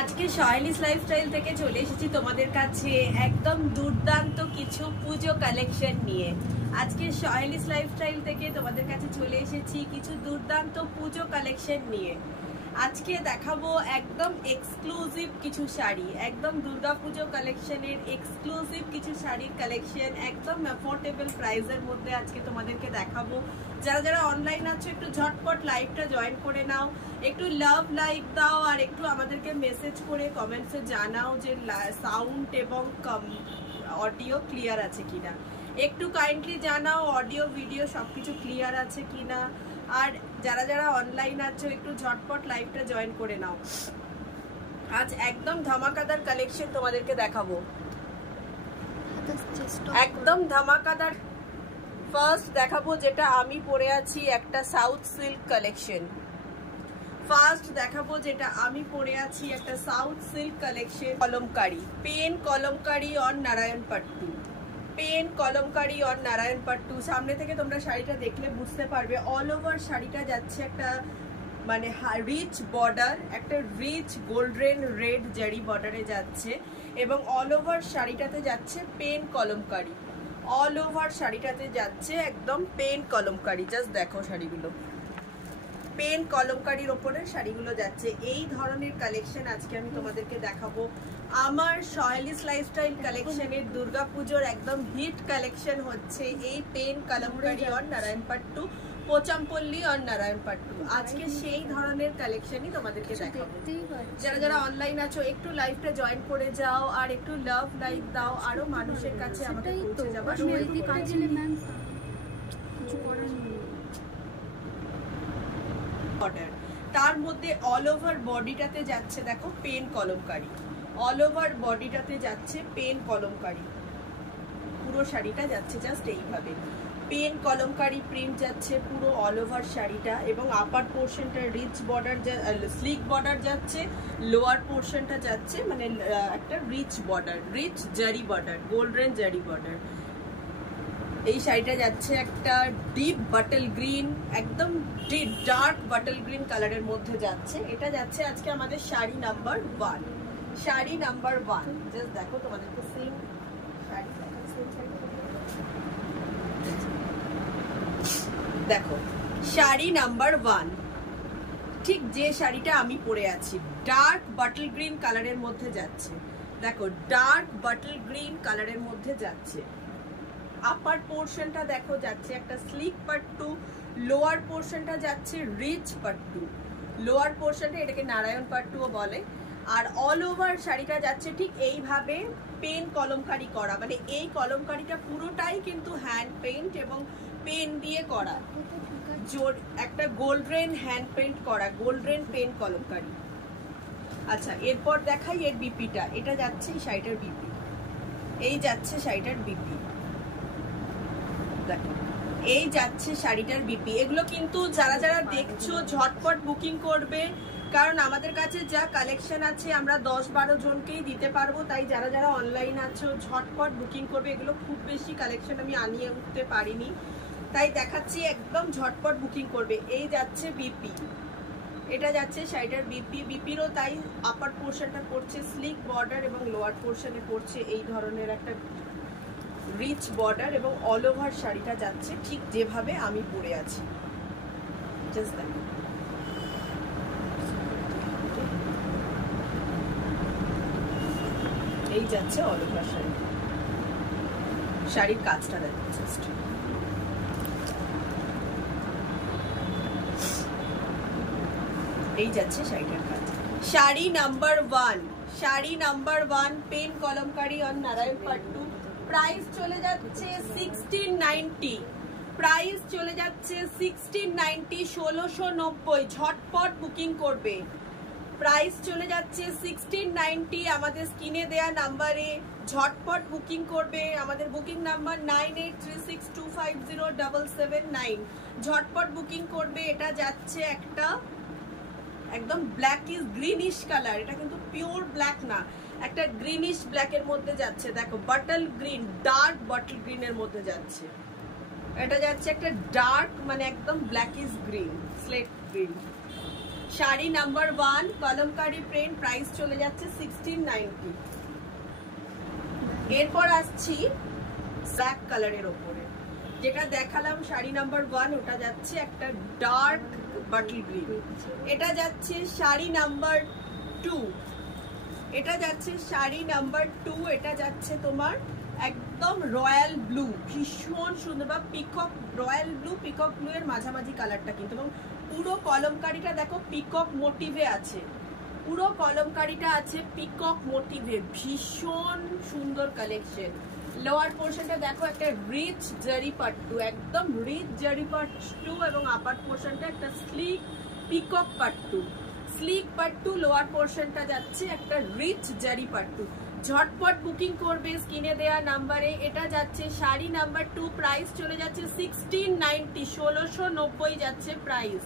আজকে সহেলিস লাইফস্টাইল থেকে চলে এসেছি তোমাদের কাছে একদম দুর্দান্ত কিছু পুজো কালেকশন নিয়ে। আজকে সহেলিস লাইফস্টাইল থেকে তোমাদের কাছে চলে এসেছি কিছু দুর্দান্ত পুজো কালেকশন নিয়ে। আজকে দেখাবো একদম এক্সক্লুসিভ কিছু শাড়ি, একদম দুর্গাপুজো কালেকশনের এক্সক্লুসিভ কিছু শাড়ির কালেকশন একদম অ্যাফোর্ডেবল প্রাইসের মধ্যে আজকে তোমাদেরকে দেখাবো। যারা যারা অনলাইন আছো একটু ঝটপট লাইভটা জয়েন করে নাও, একটু লাভ লাইক দাও আর একটু আমাদেরকে মেসেজ করে কমেন্টসে জানাও যে সাউন্ড এবং অডিও ক্লিয়ার আছে কিনা। একটু কাইন্ডলি জানাও অডিও ভিডিও সবকিছু ক্লিয়ার আছে কিনা। আর যারা যারা অনলাইন আছো একটু ঝটপট লাইভটা জয়েন করে নাও। আজ একদম ধামাকাদার কালেকশন তোমাদেরকে দেখাবো, একদম ধামাকাদার। ফার্স্ট দেখাবো যেটা আমি পরে আছি একটা সাউথ সিল্ক কালেকশন। ফার্স্ট দেখাবো যেটা আমি পরে আছি একটা south silk collection, Kalamkari pen Kalamkari on Narayan pattu, pen Kalamkari on Narayan pattu. সামনে থেকে তোমরা শাড়িটা দেখলে বুঝতে পারবে অল ওভার শাড়িটা যাচ্ছে একটা মানে রিচ বর্ডার, একটা রিচ গোল্ডেন রেড জারি বর্ডারে যাচ্ছে এবং অল ওভার শাড়িটাতে যাচ্ছে পেন কলমকারি, অল ওভার শাড়িটাতে যাচ্ছে একদম পেন কলমকারি। জাস্ট দেখো শাড়িগুলো পেন কলমকারির ওপরে শাড়িগুলো যাচ্ছে। এই ধরনের কালেকশন আজকে আমি তোমাদেরকে দেখাবো। আমার সহেলিস লাইফস্টাইল কালেকশনের দুর্গাপুজোর একদম হিট কালেকশন হচ্ছে এই pen Kalamkari on Narayan Pattu, Pochampally on Narayan Pattu. আজকে সেই ধরনের কালেকশনই তোমাদেরকে দেখাবো। যারা যারা অনলাইন আছো একটু লাইভটা জয়েন করে যাও আর একটু লাভ লাইক দাও, আরো মানুষের কাছে আমাকে পৌঁছে যাবে। তার মধ্যে অল ওভার বডিটাতে যাচ্ছে দেখো পেন কলমকারি, অল ওভার বডিটাতে যাচ্ছে পেন কলমকারি, পুরো শাড়িটা যাচ্ছে জাস্ট এইভাবে পেন কলমকারি প্রিন্ট যাচ্ছে পুরো অল ওভার শাড়িটা এবং আপার পোর্শনটা রিচ বর্ডার, স্লিক বর্ডার যাচ্ছে, লোয়ার পোর্শনটা যাচ্ছে মানে একটা রিচ বর্ডার, রিচ জারি বর্ডার, গোল্ডেন জারি বর্ডার। এই শাড়িটা যাচ্ছে একটা ডিপ বাটল গ্রিন, একদম ডিপ ডার্ক বাটল গ্রিন কালারের মধ্যে যাচ্ছে। এটা যাচ্ছে আজকে আমাদের sari number 1, sari number 1। Just দেখো তোমাদেরকে সেম শাড়ি দেখো, শাড়ি নাম্বার 1 ঠিক যে শাড়িটা আমি পরে আছি ডার্ক বাটল গ্রিন কালারের মধ্যে যাচ্ছে। দেখো ডার্ক বাটল গ্রিন কালারের মধ্যে যাচ্ছে। আপার পোর্শনটা দেখো যাচ্ছে একটা স্লিক পাট্টু, লোয়ার পোর্শনটা যাচ্ছে রিচ পাট্টু, লোয়ার পোর্শনটা এটাকে নারায়ণ পাট্টুও বলে। আর অল ওভার শাড়িটা যাচ্ছে ঠিক এইভাবে পেন কলমকারি করা, মানে এই কলমকারিটা পুরোটাই কিন্তু হ্যান্ড পেইন্ট এবং পেন দিয়ে করা, একটা গোল্ডেন হ্যান্ড পেইন্ট করা, গোল্ডেন পেন কলমকারি। আচ্ছা এরপর দেখাই এর বিপিটা। এটা যাচ্ছে এই শাড়িটার বিপি, এই যাচ্ছে শাড়িটার বিপি, দেখো এই যাচ্ছে শাড়িটার বিপি। এগুলো কিন্তু যারা যারা দেখছো ঝটপট বুকিং করবে, কারণ আমাদের কাছে যা কালেকশন আছে আমরা 10-12 জনকেই দিতে পারবো। তাই যারা যারা অনলাইন আছো ঝটপট বুকিং করবে। এগুলো খুব বেশি কালেকশন আমি আনিয়ে উঠতে পারিনি, তাই দেখাচ্ছি একদম ঝটপট বুকিং করবে। এই যাচ্ছে বিপি, এটা যাচ্ছে শাড়িটার বিপি। বিপিরও তাই আপার পোর্শনটা পড়ছে স্লিক বর্ডার এবং লোয়ার পোর্শনে পড়ছে এই ধরনের একটা রিচ বর্ডার এবং অল ওভার শাড়িটা যাচ্ছে ঠিক যেভাবে আমি পরে আছি। জাস্ট দেখো এই যাচ্ছে অল ওভার শাড়ি, শাড়ির কাজটা দেখো জাস্ট। এই যাচ্ছে শাড়িটার কাজ। Sari number 1, sari number 1 pen Kalamkari on Narayan pattu. Price চলে যাচ্ছে 1690, প্রাইস চলে যাচ্ছে 1690, 1690। ঝটপট বুকিং করবে। প্রাইস চলে যাচ্ছে 1690 আমাদের স্ক্রিনে দেয়া নাম্বারে ঝটপট বুকিং করবে। আমাদের বুকিং নাম্বার 9836250779। ঝটপট বুকিং করবে। এটা যাচ্ছে একটা একদম ব্ল্যাকিশ গ্রিনিশ কালার, এটা কিন্তু পিওর ব্ল্যাক না, একটা গ্রিনিশ ব্ল্যাকের মধ্যে যাচ্ছে। দেখো বাটল গ্রিন, ডার্ক বাটল গ্রিনের মধ্যে যাচ্ছে। এটা যাচ্ছে একটা ডার্ক মানে একদম blackish green, slate green. Sari number 1 kalamkari print, price চলে যাচ্ছে 1690। এরপর আসছি ব্ল্যাক কালারের ওপরে, যেটা দেখালাম শাড়ি নাম্বার 1 ওটা যাচ্ছে একটা ডার্ক বাটল গ্রিন। এটা যাচ্ছে শাড়ি নাম্বার 2, এটা যাচ্ছে শাড়ি নাম্বার 2, এটা যাচ্ছে তোমার একদম রয়্যাল ব্লু, ভীষণ সুন্দর, বা peacock royal blue, peacock blue এর মাঝামাঝি কালারটা কিন্তু, এবং পুরো কলমকারিটা দেখো পিকক মোটিভে আছে, পুরো কলমকারিটা আছে পিকক মোটিভে, ভীষণ সুন্দর কালেকশন। লোয়ার পোর্শনটা দেখো একটা রিচ জারি পাট্টু, একদম রিচ জারি পাট্টু, এবং আপার পোর্শনটা একটা slick peacock pattu, slick pattu. Lower পোর্শনটা যাচ্ছে একটা রিচ জারি পাট্টু। ঝটপট বুকিং করবে স্ক্রিনে দেওয়া নাম্বারে। এটা যাচ্ছে শাড়ি নাম্বার 2, প্রাইস চলে যাচ্ছে 1690, 1690 যাচ্ছে প্রাইস,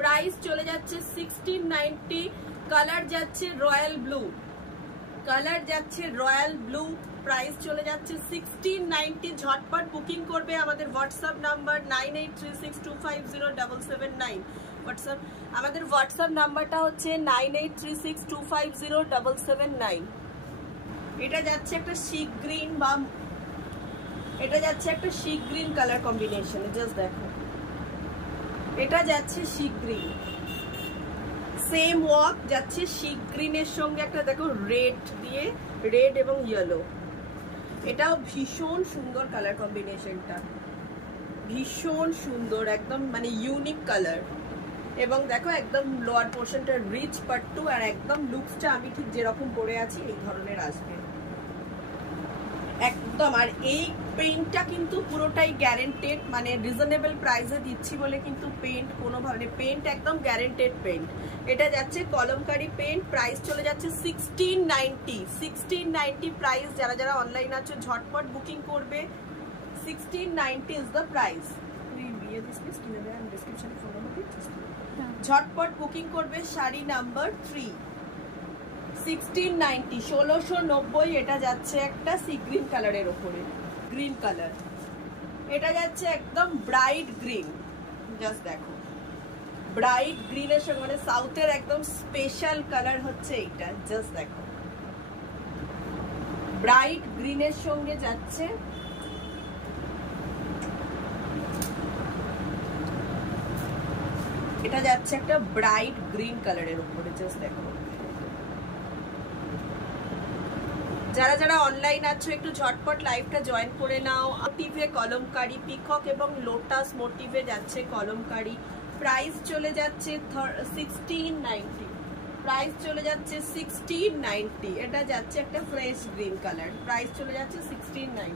প্রাইস চলে যাচ্ছে 1690। কালার যাচ্ছে রয়্যাল ব্লু, কালার যাচ্ছে রয়্যাল ব্লু, প্রাইস চলে যাচ্ছে 1690। ঝটপট বুকিং করবে। আমাদের হোয়াটসঅ্যাপ নাম্বার 9836250779, হোয়াটসঅ্যাপ আমাদের হোয়াটসঅ্যাপ নাম্বারটা হচ্ছে 9836250779। এটা যাচ্ছে একটা শিক গ্রিন, বা এটা যাচ্ছে একটা শিক গ্রিন কালার কম্বিনেশন, জাস্ট দেখো, এটা যাচ্ছে শিক গ্রিন, সেম ওয়ার্ক যাচ্ছে শিক গ্রিনের সঙ্গে একটা দেখো রেড দিয়ে, রেড এবং ইয়েলো, এটাও ভীষণ সুন্দর কালার কম্বিনেশনটা, ভীষণ সুন্দর, একদম মানে ইউনিক কালার। এবং দেখো একদম লোয়ার পোর্শনটা রিচ পাট্টু, আর একদম লুকসটা আমি ঠিক যেরকম পরে আছি এই ধরনের আসবে একদম। আর এই পেইন্টটা কিন্তু পুরোটাই গ্যারেন্টেড, মানে রিজনেবল প্রাইসে দিচ্ছি বলে কিন্তু পেইন্ট কোনোভাবে, পেইন্ট একদম গ্যারেন্টেড পেইন্ট। এটা যাচ্ছে কলমকারি পেইন্ট, প্রাইস চলে যাচ্ছে 1690, 1690 প্রাইস। যারা যারা অনলাইন আছে ঝটপট বুকিং করবে, 1690 ইজ দ্য প্রাইস। ঝটপট বুকিং করবে। শাড়ি নাম্বার 3 1690, 1690। এটা যাচ্ছে একটা সি গ্রিন কালারের ওপরে, গ্রিন কালার, এটা যাচ্ছে একদম ব্রাইট গ্রিন, জাস্ট দেখো ব্রাইট গ্রিনের সঙ্গে, মানে সাউথের একদম স্পেশাল কালার হচ্ছে এইটা, জাস্ট দেখো ব্রাইট গ্রিনের সঙ্গে যাচ্ছে এটা যাচ্ছে একটা ব্রাইট গ্রিন কালারের উপরে, জাস্ট দেখো। যারা যারা অনলাইন আছো একটু ঝটপট লাইভটা জয়েন করে নাও। মোটিভে কলমকারি, পিকক এবং লোটাস মোটিভে যাচ্ছে কলমকারি, প্রাইস চলে যাচ্ছে 1690, প্রাইস চলে যাচ্ছে 1690। এটা যাচ্ছে একটা ফ্রেশ গ্রিন কালার, প্রাইস চলে যাচ্ছে 1690।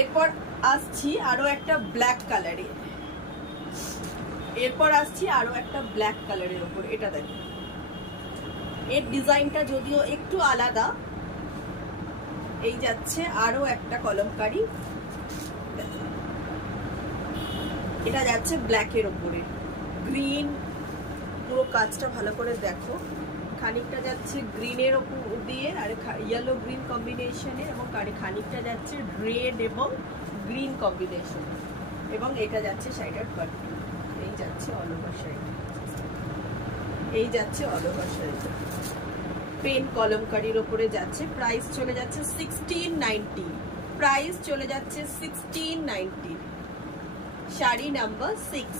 এরপর আসছি আরো একটা ব্ল্যাক কালারে, এরপর আসছি আরো একটা ব্ল্যাক কালারের উপর। এটা দেখো, এর ডিজাইনটা যদিও একটু আলাদা। এই যাচ্ছে আরো একটা কলমকারি, এটা যাচ্ছে ব্ল্যাকের উপরে, গ্রিন, পুরো কাজটা ভালো করে দেখো, খানিকটা যাচ্ছে গ্রিনের উপর দিয়ে আর ইয়েলো গ্রিন কম্বিনেশনে, এবং খানিকটা যাচ্ছে রেড এবং গ্রিন কম্বিনেশন, এবং এটা যাচ্ছে শাড়িটার পাট্টি, এই যাচ্ছে অল ওভার শাড়ি, এই যাচ্ছে অল ওভার শাড়ি, পেন কলমকারির ওপরে যাচ্ছে। প্রাইস চলে যাচ্ছে 1690, প্রাইস চলে যাচ্ছে 1690। Sari number 6,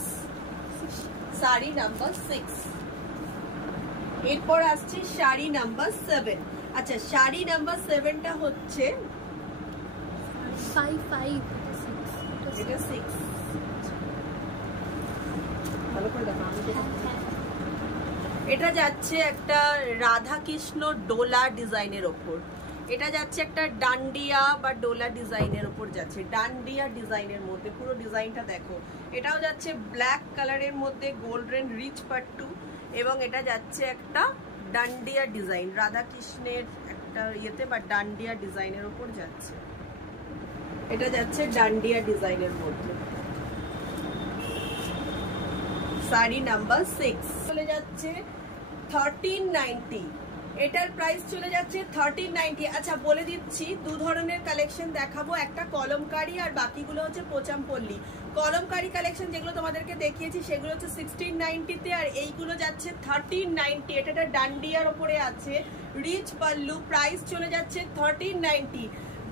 sari number 6। এরপর আসছে শাড়ি নাম্বার 7। আচ্ছা, শাড়ি নাম্বার 7টা হচ্ছে 5 এটা 6, ভালো করে দেখো। এটা যাচ্ছে একটা রাধা কৃষ্ণ ডোলা ডিজাইনের ওপর, এটা যাচ্ছে একটা ডান্ডিয়া বা ডোলা ডিজাইনের ওপর যাচ্ছে, ডান্ডিয়া ডিজাইনের মধ্যে পুরো ডিজাইনটা দেখো। এটাও যাচ্ছে ব্ল্যাক কালারের মধ্যে গোল্ডেন রিচ পাট্টু, এবং এটা যাচ্ছে একটা ডান্ডিয়া ডিজাইন, রাধা কৃষ্ণের একটা ইয়েতে বা ডান্ডিয়া ডিজাইনের ওপর যাচ্ছে, এটা যাচ্ছে ডান্ডিয়া ডিজাইনের মধ্যে। শাড়ি নাম্বার 6 চলে যাচ্ছে 1390, এটার প্রাইস চলে যাচ্ছে 1390। আচ্ছা বলে দিচ্ছি, দু ধরনের কালেকশন দেখাবো, একটা কলমকারি আর বাকিগুলো হচ্ছে পোচামপল্লী। কলমকারি কালেকশন যেগুলো তোমাদেরকে দেখিয়েছি সেগুলো হচ্ছে 1690 আর এইগুলো যাচ্ছে 1390। এটা ডান্ডিয়ার ওপরে আছে, রিচ পাল্লু, প্রাইস চলে যাচ্ছে 1390।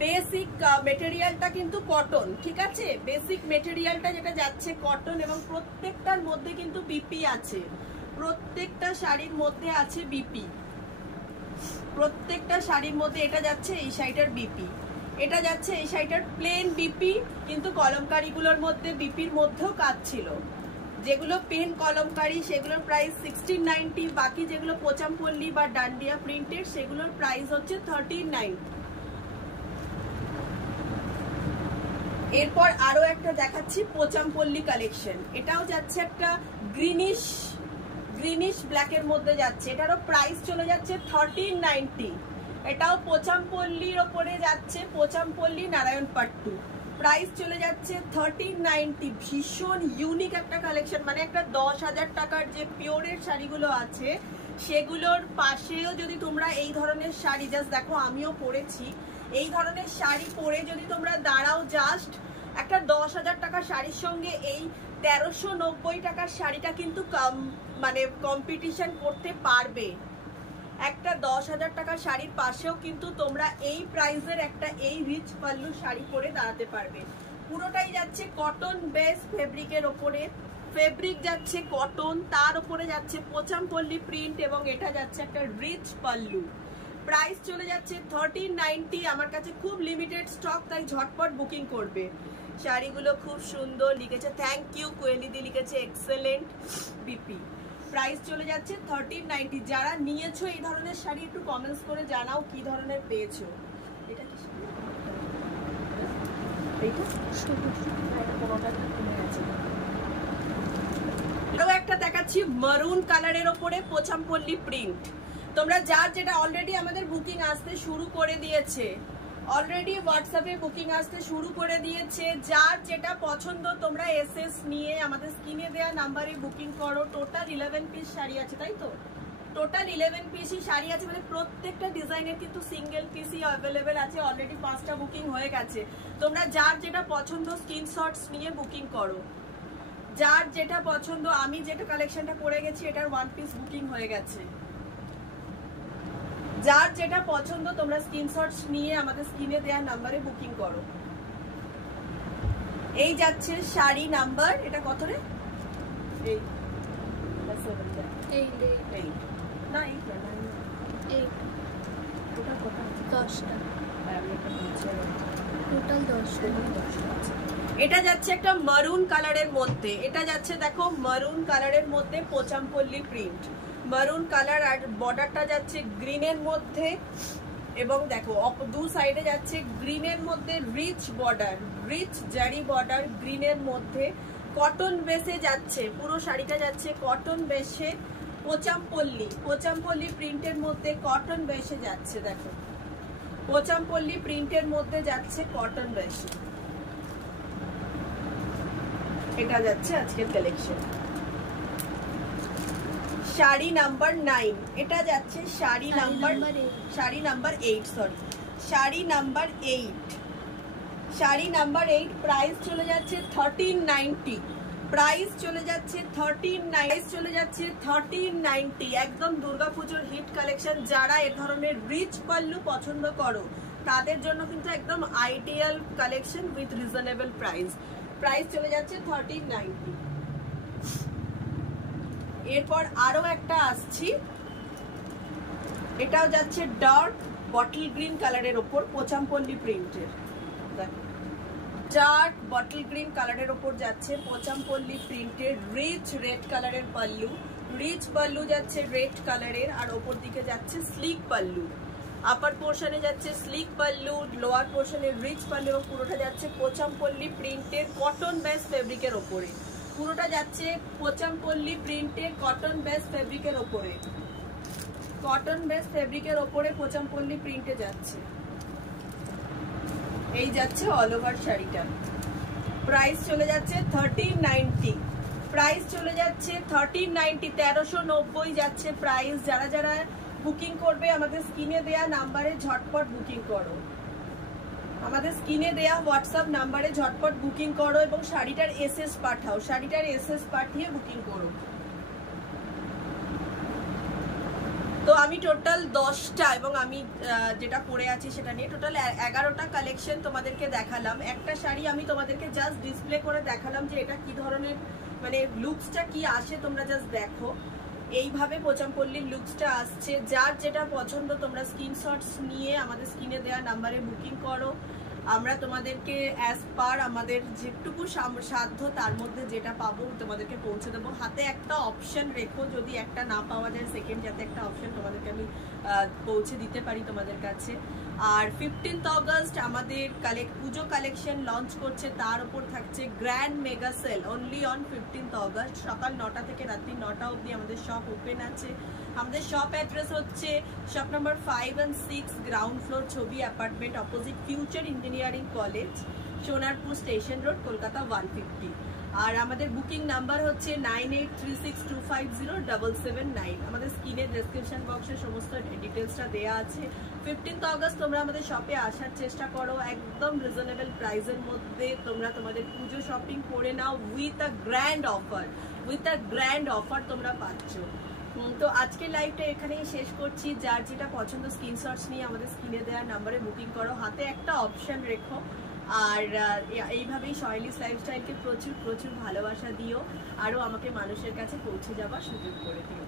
বেসিক মেটেরিয়ালটা কিন্তু কটন, ঠিক আছে, বেসিক মেটেরিয়ালটা যেটা যাচ্ছে কটন এবং প্রত্যেকটার মধ্যে কিন্তু বিপি আছে, প্রত্যেকটা শাড়ির মধ্যে আছে বিপি, প্রত্যেকটা শাড়ির মধ্যে। এটা যাচ্ছে এই শাড়িটার বিপি, এটা যাচ্ছে এই শাড়িটার প্লেন বিপি, কিন্তু কলমকারিগুলোর মধ্যে বিপির মধ্যেও কাজ ছিল। যেগুলো পেন কলমকারি সেগুলোর প্রাইস 1690, বাকি যেগুলো পোচামপল্লী বা ডান্ডিয়া প্রিন্টেড সেগুলোর প্রাইস হচ্ছে 1390। এরপর আরো একটা দেখাচ্ছি পোচামপল্লী কালেকশন। এটাও যাচ্ছে একটা গ্রিনিশ ব্ল্যাকের মধ্যে যাচ্ছে, এটারও প্রাইস চলে যাচ্ছে 1390। এটাও পোচামপল্লীর ওপরে যাচ্ছে, পোচামপল্লী নারায়ণপাট্টু, প্রাইস চলে যাচ্ছে 1390। ভীষণ ইউনিক একটা কালেকশন, মানে একটা 10,000 টাকার যে পিওরের শাড়িগুলো আছে সেগুলোর পাশেও যদি তোমরা এই ধরনের শাড়ি, জাস্ট দেখো আমিও পরেছি, এই ধরনের শাড়ি পরে যদি তোমরা দাঁড়াও, জাস্ট একটা 10,000 টাকার শাড়ির সঙ্গে এই 1390 টাকার শাড়িটা কিন্তু মানে কম্পিটিশন করতে পারবে। একটা 10,000 টাকার শাড়ির পাশেও কিন্তু তোমরা এই প্রাইসের একটা এই রিচ পাল্লু শাড়ি পরে দাঁড়াতে পারবে। পুরোটাই যাচ্ছে কটন বেস ফেব্রিকের ওপরে, ফেব্রিক যাচ্ছে কটন, তার উপরে যাচ্ছে পোচামপল্লী প্রিন্ট এবং এটা যাচ্ছে একটা রিচ পাল্লু। প্রাইস চলে যাচ্ছে 1390। আমার কাছে খুব লিমিটেড স্টক, তাই ঝটপট বুকিং করবে। শাড়িগুলো খুব সুন্দর লিখেছে, থ্যাংক ইউ কোয়েলিদি লিখেছে, এক্সেলেন্ট বিপি। প্রাইস চলে যাচ্ছে 1390। যারা নিয়েছো এই ধরনের শাড়ি একটু কমেন্টস করে জানাও কি ধরনের পেয়েছো। এটা কি আরো একটা দেখাচ্ছি মারুন কালারের ওপরে পোচামপল্লী প্রিন্ট। তোমরা যার যেটা অলরেডি আমাদের বুকিং আসতে শুরু করে দিয়েছে, অলরেডি হোয়াটসঅ্যাপে বুকিং আসতে শুরু করে দিয়েছে, যার যেটা পছন্দ তোমরা এসএস নিয়ে আমাদের স্ক্রিনে দেওয়া নাম্বারে বুকিং করো। টোটাল 11 পিস শাড়ি আছে, তাই তো? টোটাল 11 পিসই শাড়ি আছে, মানে প্রত্যেকটা ডিজাইনের কিন্তু সিঙ্গেল পিসই অ্যাভেলেবেল আছে। অলরেডি 5টা বুকিং হয়ে গেছে। তোমরা যার যেটা পছন্দ স্ক্রিনশটস নিয়ে বুকিং করো, যার যেটা পছন্দ। আমি যেটা কালেকশনটা করে গেছি এটার 1 পিস বুকিং হয়ে গেছে। যার যেটা পছন্দ তোমরা স্ক্রিনশটস নিয়ে আমাদের স্ক্রিনে দেওয়া নাম্বারে বুকিং করো। এই যাচ্ছে শাড়ি নাম্বার, এটা কত রে? এই না, এই টোটাল কত আছে? 10টা। টোটাল 10টা। এটা যাচ্ছে একটা মারুন কালারের মধ্যে, এটা যাচ্ছে দেখো মারুন কালারের মধ্যে পোচামপল্লী প্রিন্ট, মারুন কালার, আর বর্ডারটা যাচ্ছে গ্রিনের মধ্যে এবং দেখো দু সাইডে যাচ্ছে গ্রিনের মধ্যে রিচ বর্ডার, রিচ জারি বর্ডার গ্রিনের মধ্যে। কটন বেসে যাচ্ছে, পুরো শাড়িটা যাচ্ছে কটন বেসে, পোচামপল্লী প্রিন্টের মধ্যে কটন বেসে যাচ্ছে। দেখো পোচামপল্লী প্রিন্টের মধ্যে যাচ্ছে কটন বেসে, এটা যাচ্ছে আজকের কালেকশন। শাড়ি নাম্বার 9, এটা যাচ্ছে sari number 8, sorry sari number 8, sari number 8। Price চলে যাচ্ছে 1390, প্রাইস চলে যাচ্ছে 1390, একদম দুর্গাপুজোর হিট কালেকশন। যারা এ ধরনের রিচ পাল্লু পছন্দ করো তাদের জন্য কিন্তু একদম ideal collection with reasonable price. Price চলে যাচ্ছে 1390। এরপর আরো একটা আসছি, এটাও যাচ্ছে ডার্ক বটল গ্রিন কালারের ওপর পোচামপল্লী প্রিন্টের, ডার্ক বটল গ্রিন কালারের ওপর যাচ্ছে পোচামপল্লী প্রিন্টের রিচ রেড কালারের পাল্লু, রিচ পাল্লু যাচ্ছে রেড কালারের, আর ওপর দিকে যাচ্ছে স্লিক পাল্লু। আপার পোর্শনে যাচ্ছে স্লিক পাল্লু, লোয়ার পোর্শনে রিচ পাল্লু এবং পুরোটা যাচ্ছে পোচামপল্লী প্রিন্টের কটন বেস ফেব্রিকের ওপরে, পুরোটা যাচ্ছে পোচামপল্লী প্রিন্টের কটন বেস ফেব্রিকের ওপরে, কটন বেস ফেব্রিকের ওপরে পোচামপল্লী প্রিন্টে যাচ্ছে। এই যাচ্ছে অল ওভার শাড়িটা। প্রাইস চলে যাচ্ছে 1390, প্রাইস চলে যাচ্ছে 1390, 1390 যাচ্ছে প্রাইস। যারা যারা বুকিং করবে আমাদের স্ক্রিনে দেয়া নাম্বারে ঝটপট বুকিং করো, আমাদের স্ক্রিনে দেয়া হোয়াটসঅ্যাপ নাম্বারে ঝটপট বুকিং করো এবং শাড়িটার এসএস পাঠাও, শাড়িটার এসএস পাঠিয়ে বুকিং করো। তো আমি টোটাল 10টা এবং আমি যেটা পরে আছি সেটা নিয়ে টোটাল 11টা কালেকশন তোমাদেরকে দেখালাম। একটা শাড়ি আমি তোমাদেরকে জাস্ট ডিসপ্লে করে দেখালাম যে এটা কি ধরনের মানে লুকসটা কি আসে, তোমরা জাস্ট দেখো এইভাবে পোচামপল্লির লুকসটা আসছে। যার যেটা পছন্দ তোমরা স্ক্রিনশটস নিয়ে আমাদের স্ক্রিনে দেওয়া নাম্বারে বুকিং করো, আমরা তোমাদেরকে অ্যাজ পার আমাদের যেটুকু সাধ্য তার মধ্যে যেটা পাবো তোমাদেরকে পৌঁছে দেবো। হাতে একটা অপশন রেখো, যদি একটা না পাওয়া যায় সেকেন্ড, যাতে একটা অপশন তোমাদেরকে আমি পৌঁছে দিতে পারি তোমাদের কাছে। আর 15th অগস্ট আমাদের পুজো কালেকশন লঞ্চ করছে, তার উপর থাকছে grand mega sale only on 15th August. সকাল 9টা থেকে রাত্রি 9টা অবধি আমাদের শপ ওপেন আছে। আমাদের শপ অ্যাড্রেস হচ্ছে shop number 5 and 6 ground floor, Chhabi apartment, opposite future engineering college, Sonarpur station road, Kolkata 150। আর আমাদের বুকিং নাম্বার হচ্ছে 9836250779। আমাদের স্ক্রিনের ডেসক্রিপশন বক্সে সমস্ত ডিটেলসটা দেওয়া আছে। 15th অগস্ট তোমরা আমাদের শপে আসার চেষ্টা করো, একদম রিজনেবল প্রাইসের মধ্যে তোমরা তোমাদের পুজো শপিং করে নাও উইথ আ গ্র্যান্ড অফার তোমরা পাচ্ছ। তো আজকের লাইভটা এখানেই শেষ করছি। যার যেটা পছন্দ স্ক্রিনশটস নিয়ে আমাদের স্ক্রিনে দেওয়ার নাম্বারে বুকিং করো, হাতে একটা অপশন রেখো। আর এইভাবেই সহেলিস লাইফস্টাইলকে প্রচুর ভালোবাসা দিও, আরও আমাকে মানুষের কাছে পৌঁছে যাওয়ার সুযোগ করে দিও।